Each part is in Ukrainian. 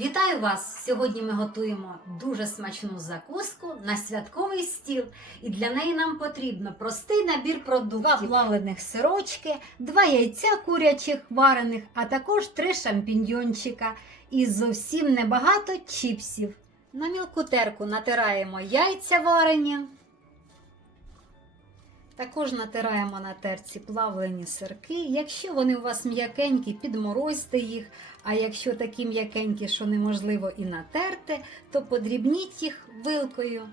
Вітаю вас! Сьогодні ми готуємо дуже смачну закуску на святковий стіл. І для неї нам потрібно простий набір продуктів: два плавлених сирочки, два яйця курячих варених, а також три шампіньйончика і зовсім небагато чіпсів. На мілку терку натираємо яйця варені. Також натираємо на терці плавлені сирки. Якщо вони у вас м'якенькі, підморозьте їх. А якщо такі м'якенькі, що неможливо і натерти, то подрібніть їх вилкою.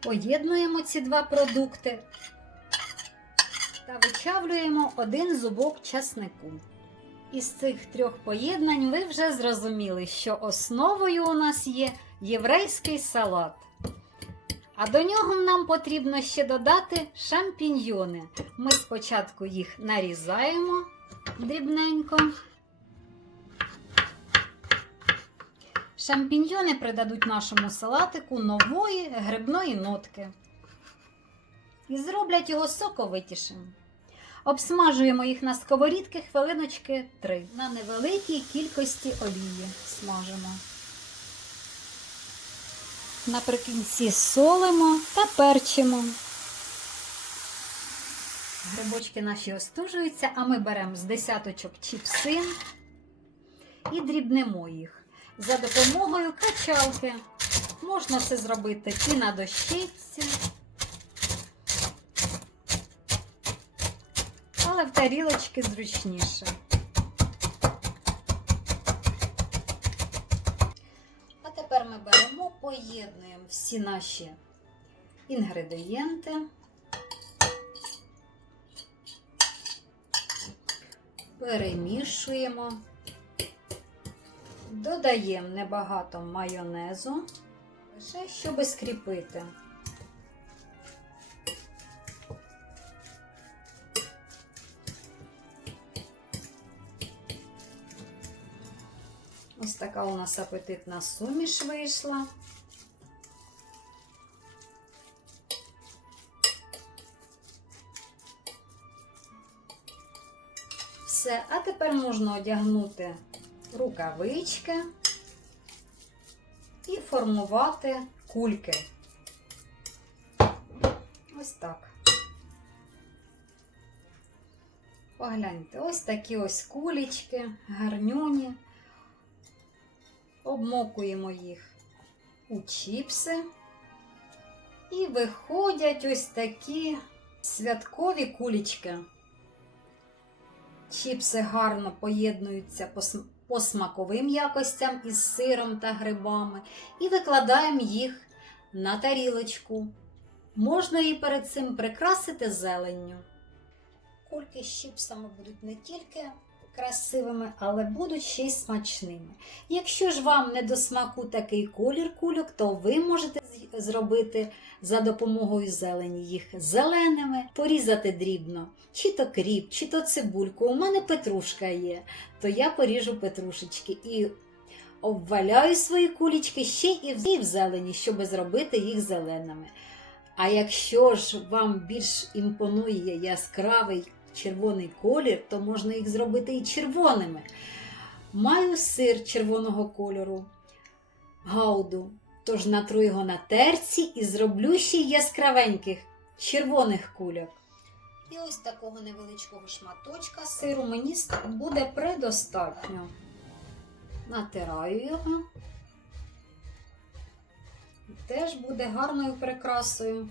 Поєднуємо ці два продукти та вичавлюємо один зубок часнику. Із цих трьох поєднань ви вже зрозуміли, що основою у нас є єврейський салат. А до нього нам потрібно ще додати шампіньйони. Ми спочатку їх нарізаємо дрібненько. Шампіньйони придадуть нашому салатику нової грибної нотки і зроблять його соковитішим. Обсмажуємо їх на сковорідки хвилиночки 3 на невеликій кількості олії смажимо. Наприкінці солимо та перчимо. Грибочки наші остужуються, а ми беремо з десяточок чіпсин і дрібнемо їх за допомогою качалки. Можна це зробити і на дощечці, але в тарілочки зручніше. Поєднуємо всі наші інгредієнти. Перемішуємо, додаємо небагато майонезу, лише щоб скріпити. Ось така у нас апетитна суміш вийшла. Все, а тепер можна одягнути рукавички і формувати кульки. Ось так. Погляньте, ось такі ось кулічки, гарнюні. Обмокуємо їх у чіпси. І виходять ось такі святкові кулічки. Чіпси гарно поєднуються по, смаковим якостям із сиром та грибами. І викладаємо їх на тарілочку. Можна і перед цим прикрасити зеленню. Кульки з чіпсами будуть не тільки красивими, але будуть ще й смачними. Якщо ж вам не до смаку такий колір кульок, то ви можете зробити за допомогою зелені їх зеленими, порізати дрібно, чи то кріп, чи то цибульку. У мене петрушка є, то я поріжу петрушечки і обваляю свої кулічки ще і в, зелені, щоб зробити їх зеленими. А якщо ж вам більш імпонує яскравий червоний колір, то можна їх зробити і червоними. Маю сир червоного кольору, гауду, тож натру його на терці і зроблю ще яскравеньких червоних кульок. І ось такого невеличкого шматочка сиру мені буде предостатньо. Натираю його. Теж буде гарною прикрасою.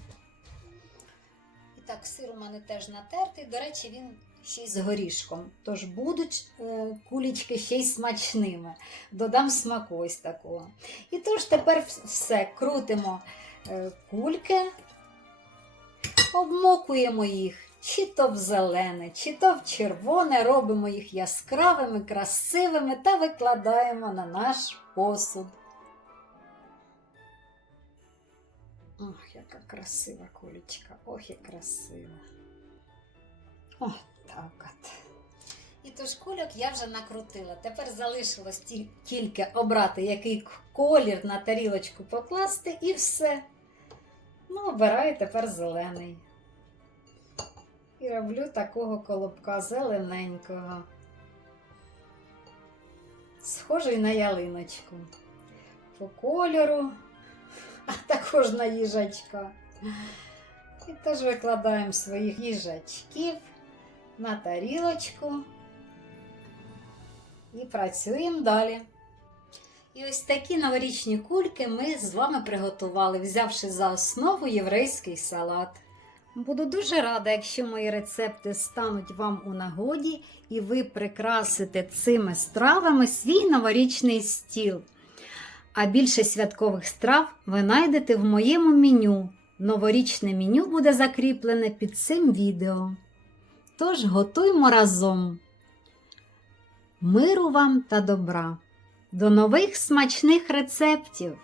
Так, сир у мене теж натертий. До речі, він ще й з горішком. Тож будуть е, кулічки ще й смачними. Додам смаку ось такого. І тож тепер все крутимо е, кульки, обмокуємо їх. Чи то в зелене, чи то в червоне, робимо їх яскравими, красивими та викладаємо на наш посуд. Ох, красива кулечка, ох, і красива. О, так от. І тож кульок я вже накрутила. Тепер залишилось тільки обрати, який колір на тарілочку покласти, і все. Ну, обираю тепер зелений. І роблю такого колобка зелененького. схожий на ялиночку. По кольору, а також на їжачка. І теж викладаємо своїх їжачків на тарілочку і працюємо далі. І ось такі новорічні кульки ми з вами приготували, взявши за основу єврейський салат. Буду дуже рада, якщо мої рецепти стануть вам у нагоді і ви прикрасите цими стравами свій новорічний стіл. А більше святкових страв ви знайдете в моєму меню. Новорічне меню буде закріплене під цим відео. Тож готуймо разом. Миру вам та добра! До нових смачних рецептів!